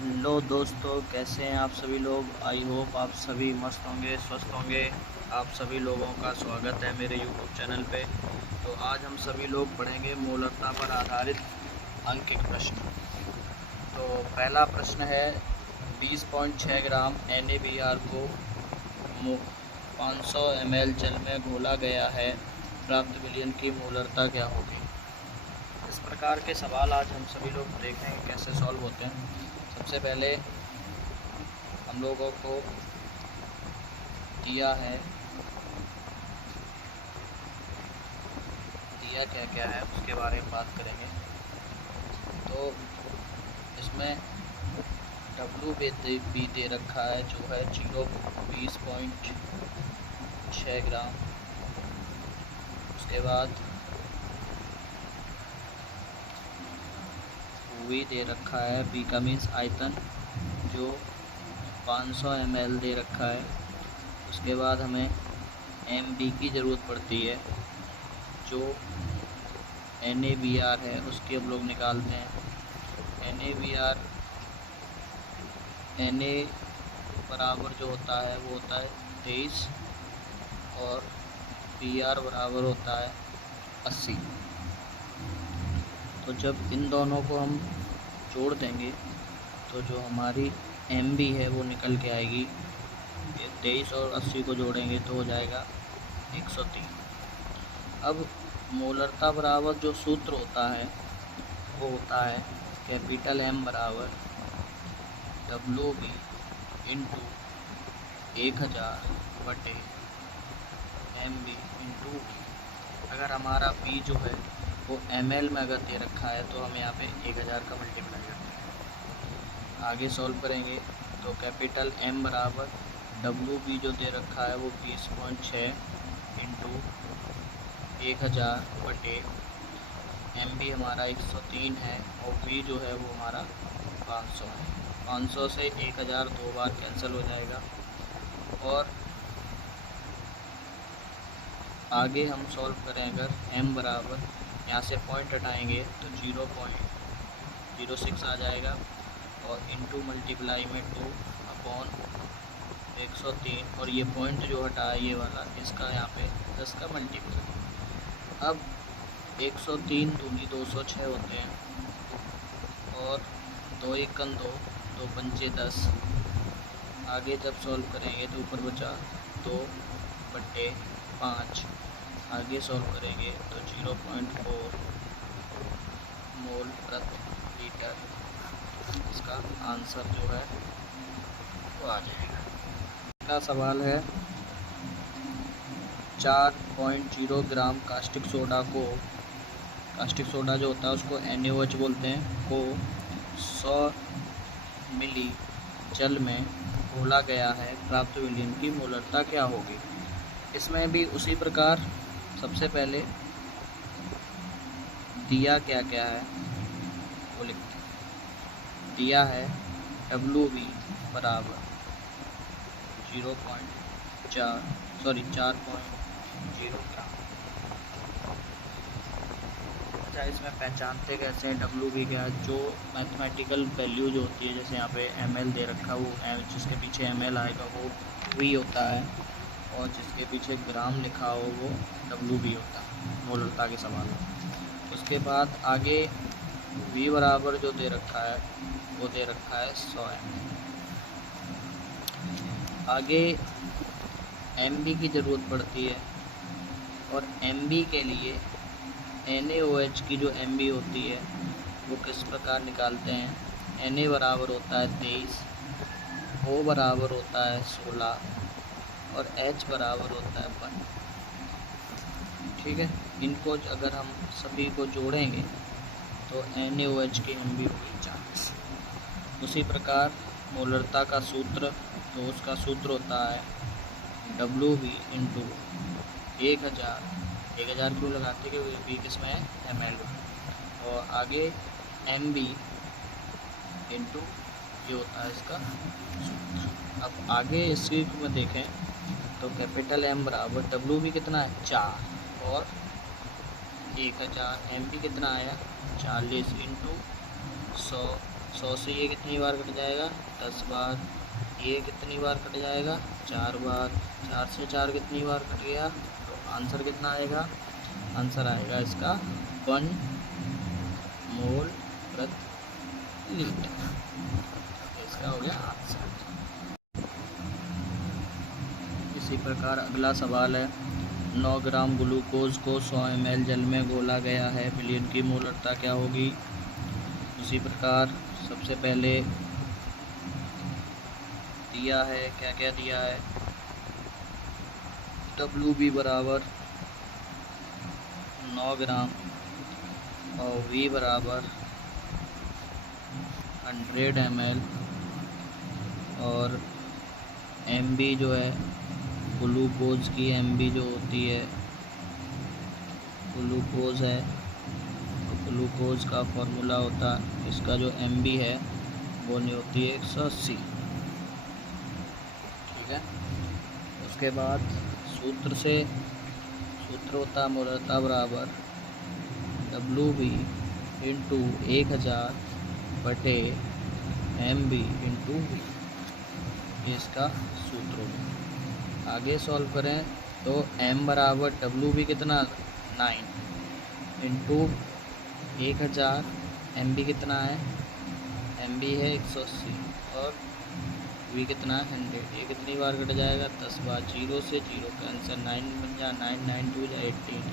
Hello दोस्तों, कैसे हैं आप सभी लोग। आई होप आप सभी मस्त होंगे, स्वस्थ होंगे। आप सभी लोगों का स्वागत है मेरे यूट्यूब चैनल पे। तो आज हम सभी लोग पढ़ेंगे मूलरता पर आधारित अंकित प्रश्न। तो पहला प्रश्न है 20.6 ग्राम NaBr को 500 ml जल में घोला गया है, प्राप्त विलयन की मूलरता क्या होगी। इस प्रकार के सवाल आज हम सभी लोग देखेंगे कैसे सॉल्व होते हैं। सबसे पहले हम लोगों को दिया क्या क्या है उसके बारे में बात करेंगे। तो इसमें WB दे रखा है जो है 20.6 ग्राम। उसके बाद V दे रखा है, V का मीन्स आयतन, जो 500 ml दे रखा है। उसके बाद हमें MB की ज़रूरत पड़ती है, जो NaBr है उसकी हम लोग निकालते हैं। NaBr Na बराबर जो होता है वो होता है 23 और Br बराबर होता है 80। तो जब इन दोनों को हम जोड़ देंगे तो जो हमारी MB है वो निकल के आएगी। 23 और 80 को जोड़ेंगे तो हो जाएगा 103। अब मोलरता बराबर जो सूत्र होता है वो होता है कैपिटल M बराबर WB इंटू 1000 बटे MB इंटू V। अगर हमारा B जो है वो ml में अगर दे रखा है तो हम यहाँ पे 1000 का मल्टीप्लाई करते हैं। आगे सॉल्व करेंगे तो कैपिटल M बराबर WB जो दे रखा है वो 20.6 इंटू 1000 बटे MB हमारा 103 है और V जो है वो हमारा 500 है। 500 से 1000 दो बार कैंसिल हो जाएगा। और आगे हम सॉल्व करें अगर M बराबर, यहाँ से पॉइंट हटाएंगे तो 0.06 आ जाएगा और इंटू मल्टीप्लाई में 2/103 और ये पॉइंट जो हटा है ये वाला, इसका यहाँ पे 10 का मल्टीप्लाई। अब 103 दूनी 206 होते हैं और 2 1 2, 2 पंचे 10। आगे जब सॉल्व करेंगे तो ऊपर बचा 2/5। आगे सॉल्व करेंगे तो 0.4 मोल प्रति लीटर इसका आंसर जो है वो आ जाएगा। अगला सवाल है 4.0 ग्राम कास्टिक सोडा जो होता है उसको NaOH बोलते हैं, को 100 मिली जल में घोला गया है, प्राप्त विलयन की मूलरता क्या होगी। इसमें भी उसी प्रकार सबसे पहले दिया क्या क्या है वो लिखते हैं। दिया है WB बराबर 4.0 ग्राम। अच्छा, इसमें पहचानते कैसे हैं WB क्या है। जो मैथमेटिकल वैल्यू जो होती है, जैसे यहाँ पे ml दे रखा वो जिसके पीछे ml आएगा वो V होता है और जिसके पीछे ग्राम लिखा हो वो WB होता है मूलरता के सवाल में। उसके बाद आगे V बराबर जो दे रखा है वो दे रखा है 100 ml। आगे MB की ज़रूरत पड़ती है और MB के लिए NaOH की जो MB होती है वो किस प्रकार निकालते हैं। Na बराबर होता है 23, O बराबर होता है 16 और H बराबर होता है 1। ठीक है, इनको अगर हम सभी को जोड़ेंगे तो NaOH की MB होगी 40। उसी प्रकार मोलरता का सूत्र, तो उसका सूत्र होता है WB इंटू 1000 क्यों लगाते हैं क्योंकि B किसमें है ml में। और आगे MB इंटू ये होता है इसका सूत्र। अब आगे इसी में देखें तो कैपिटल M बराबर WB कितना है 4 और 1000 MB कितना आया 40 इंटू 100 100 से ये कितनी बार कट जाएगा, 10 बार। ये कितनी बार कट जाएगा, 4 बार। 4 से 4 कितनी बार कट गया, तो आंसर कितना आएगा, आंसर आएगा इसका 1 मोल प्रति लीटर। इसका हो गया आंसर। इसी प्रकार अगला सवाल है, 9 ग्राम ग्लूकोज को 100 ml जल में घोला गया है, विलयन की मोलरता क्या होगी। उसी प्रकार सबसे पहले दिया है, क्या क्या दिया है, WB बराबर 9 ग्राम और V बराबर 100 ml और MB जो है ग्लूकोज की, MB जो होती है ग्लूकोज है, ग्लूकोज का फॉर्मूला होता है, इसका जो MB है वो नहीं होती है 180। ठीक है। उसके बाद सूत्र होता है मोलरता बराबर WB इंटू 1000 बटे MB इंटू V, इसका सूत्र होगा। आगे सॉल्व करें तो M बराबर WB कितना 9 इंटू 1000, MB कितना है, MB है 180 और V कितना है 100। ये कितनी बार कट जाएगा, 10 बार। 0 से 0 कैंसर, 9 बन जा 9, 9 2 जा 18।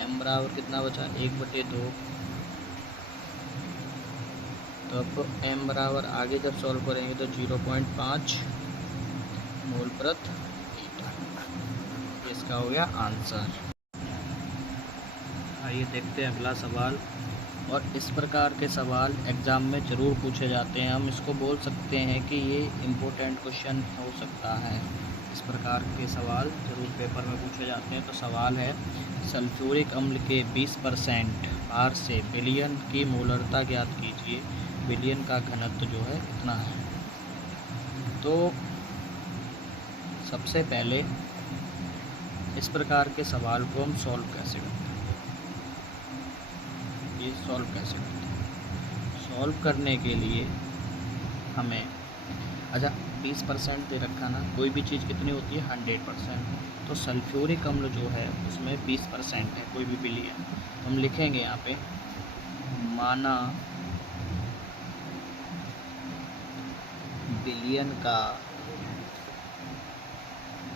M बराबर कितना बचा 1/2। तो अब M बराबर आगे जब सॉल्व करेंगे तो 0.5 मोल प्रति लीटर, इसका हो गया आंसर। आइए देखते हैं अगला सवाल। और इस प्रकार के सवाल एग्ज़ाम में ज़रूर पूछे जाते हैं, हम इसको बोल सकते हैं कि ये इम्पोर्टेंट क्वेश्चन हो सकता है। इस प्रकार के सवाल ज़रूर पेपर में पूछे जाते हैं। तो सवाल है, सल्फ्यूरिक अम्ल के 20% भार से विलयन की मोलरता ज्ञात कीजिए, विलयन का घनत्व जो है कितना है। तो सबसे पहले इस प्रकार के सवाल को हम सॉल्व कैसे करते हैं, ये सॉल्व कैसे करते हैं। सॉल्व करने के लिए हमें 20% दे रखा ना, कोई भी चीज़ कितनी होती है 100%। तो सल्फ्यूरिक अम्ल जो है उसमें 20% है, कोई भी विलयन। हम लिखेंगे यहाँ पे, माना विलयन का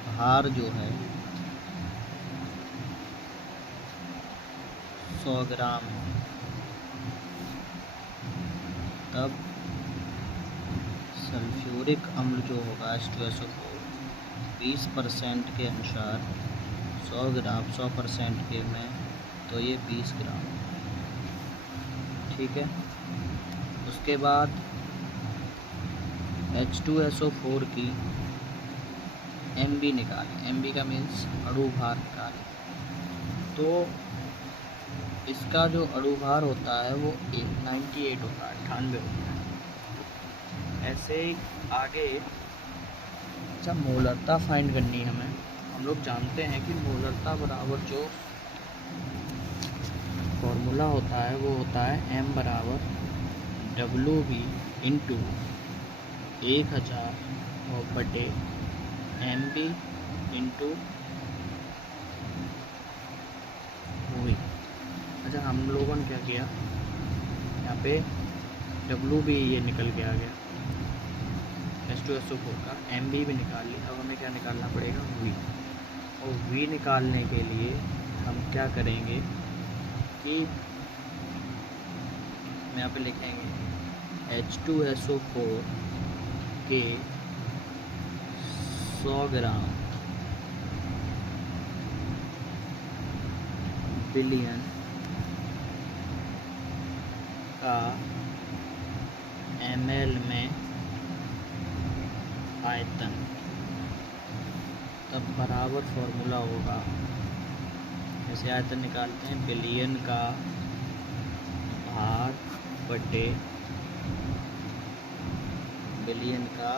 भार जो है 100 ग्राम, तब सल्फ्यूरिक अम्ल जो होगा H2SO4 20% के अनुसार 100 ग्राम 100% के में, तो ये 20 ग्राम। ठीक है। उसके बाद H2SO4 की MB निकालें, MB का मीन्स अणु भार निकालें। तो इसका जो अणु भार होता है वो 98 होता है, 98 होता है। ऐसे ही आगे मोलरता फाइंड करनी है हमें। हम लोग जानते हैं कि मोलरता बराबर जो फॉर्मूला होता है वो होता है M बराबर WB इंटू 1000 और बटे MB इंटू V। हम लोगों ने क्या किया, यहाँ पे WB ये निकल के आ गया, H2SO4 का MB भी निकाल लिया। अब हमें क्या निकालना पड़ेगा, V। और V निकालने के लिए हम क्या करेंगे कि यहाँ पे लिखेंगे H2SO4 के 100 ग्राम विलयन का ml में आयतन, तब बराबर फॉर्मूला होगा, जैसे आयतन निकालते हैं विलयन का भार बटे विलयन का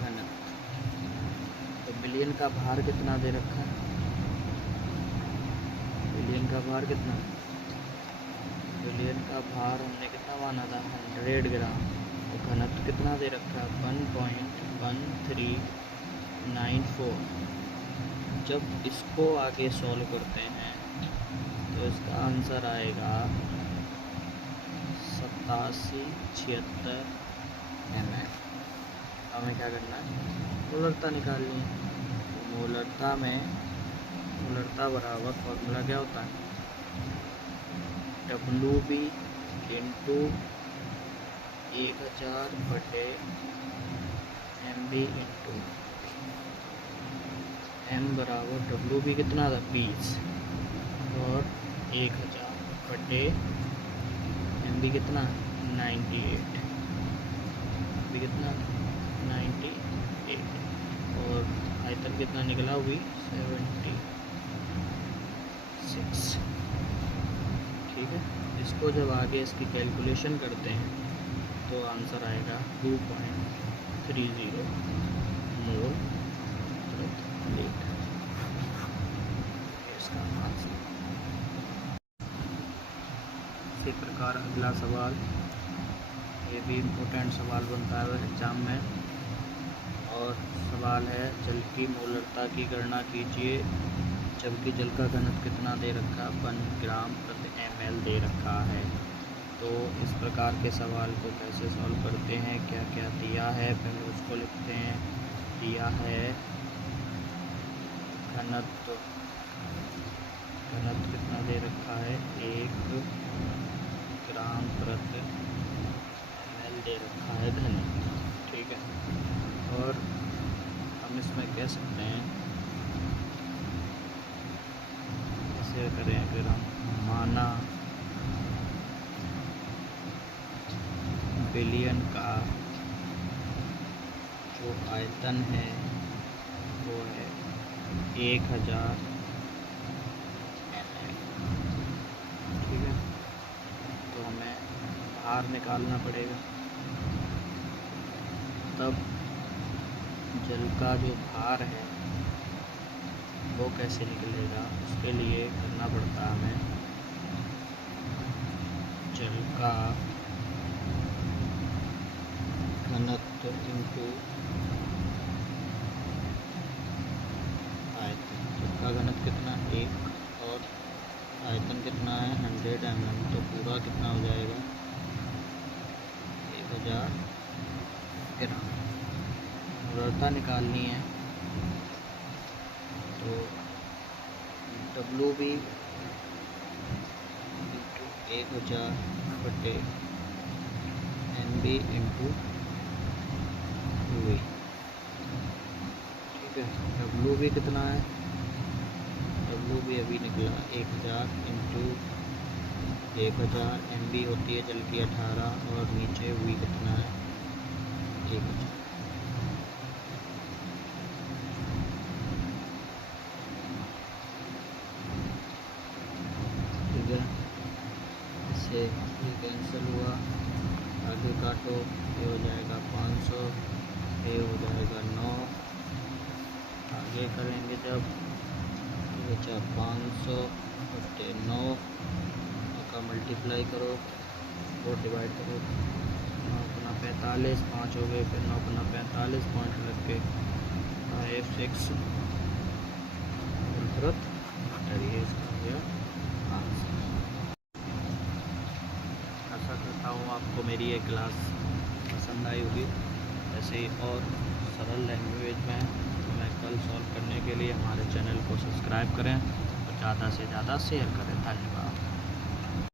घनत्व। तो विलयन का भार कितना दे रखा है, विलयन का भार कितना, विलयन का भार हमने कितना माना था 100 ग्राम, तो घनत्व कितना दे रखा है 1.1394। जब इसको आगे सॉल्व करते हैं तो इसका आंसर आएगा 8776 ml। हमें क्या करना है, मोलरता निकालनी है। मोलरता में मोलरता बराबर फॉर्मूला क्या होता है, WB into 1000/MB into M बराबर WB कितना था 20 और 1000/MB कितना 98, MB कितना 98 और आयतन कितना निकला हुई 76। ठीक है, इसको जब आगे इसकी कैलकुलेशन करते हैं तो आंसर आएगा 2.30 मोल प्रति लीटर। इसका आंसर। इसी प्रकार अगला सवाल, ये भी इम्पोर्टेंट सवाल बनता है एग्जाम में, और सवाल है जल की मोलरता की गणना कीजिए जबकि जल का घनत्व कितना दे रखा है 1 ग्राम प्रति ml दे रखा है। तो इस प्रकार के सवाल को कैसे सॉल्व करते हैं, क्या क्या दिया है, पहले उसको लिखते हैं। दिया है घनत्व कितना दे रखा है 1 ग्राम प्रति ml दे रखा है घनत्व। ठीक है, और हम इसमें कह सकते हैं, ऐसे करें अगर हम माना बिलियन का जो आयतन है वो है 1000 ml। ठीक है, तो हमें भार निकालना पड़ेगा। तब जल का जो भार है वो कैसे निकलेगा, उसके लिए करना पड़ता है हमें जल का घनत्व इंटू आयतन। जल का घनत्व कितना 1 और आयतन कितना है 100 ml, तो पूरा कितना हो जाएगा 1000 ग्राम। मोलरता निकालनी है तो WB into 1000/MB into V। ठीक है, WB कितना है, WB अभी निकला 1000 इंटू 1000, MB होती है जल की 18 और नीचे V कितना है 1000। ठीक है, इससे ये कैंसिल हुआ, आगे काटो, ये हो जाएगा 500, ये हो जाएगा 9, आगे करेंगे जब तो बचा 500/9 का मल्टीप्लाई करो और डिवाइड करो, 9×45, 5 हो गए, फिर 9×45 पॉइंट लग के 56 मोल प्रति लीटर। इसका हो गया आंसर। आशा करता हूँ आपको मेरी ये क्लास पसंद आई होगी। ऐसे ही और सरल लैंग्वेज में मैं कल सॉल्व करने के लिए हमारे चैनल को सब्सक्राइब करें और ज़्यादा से ज़्यादा शेयर करें। धन्यवाद।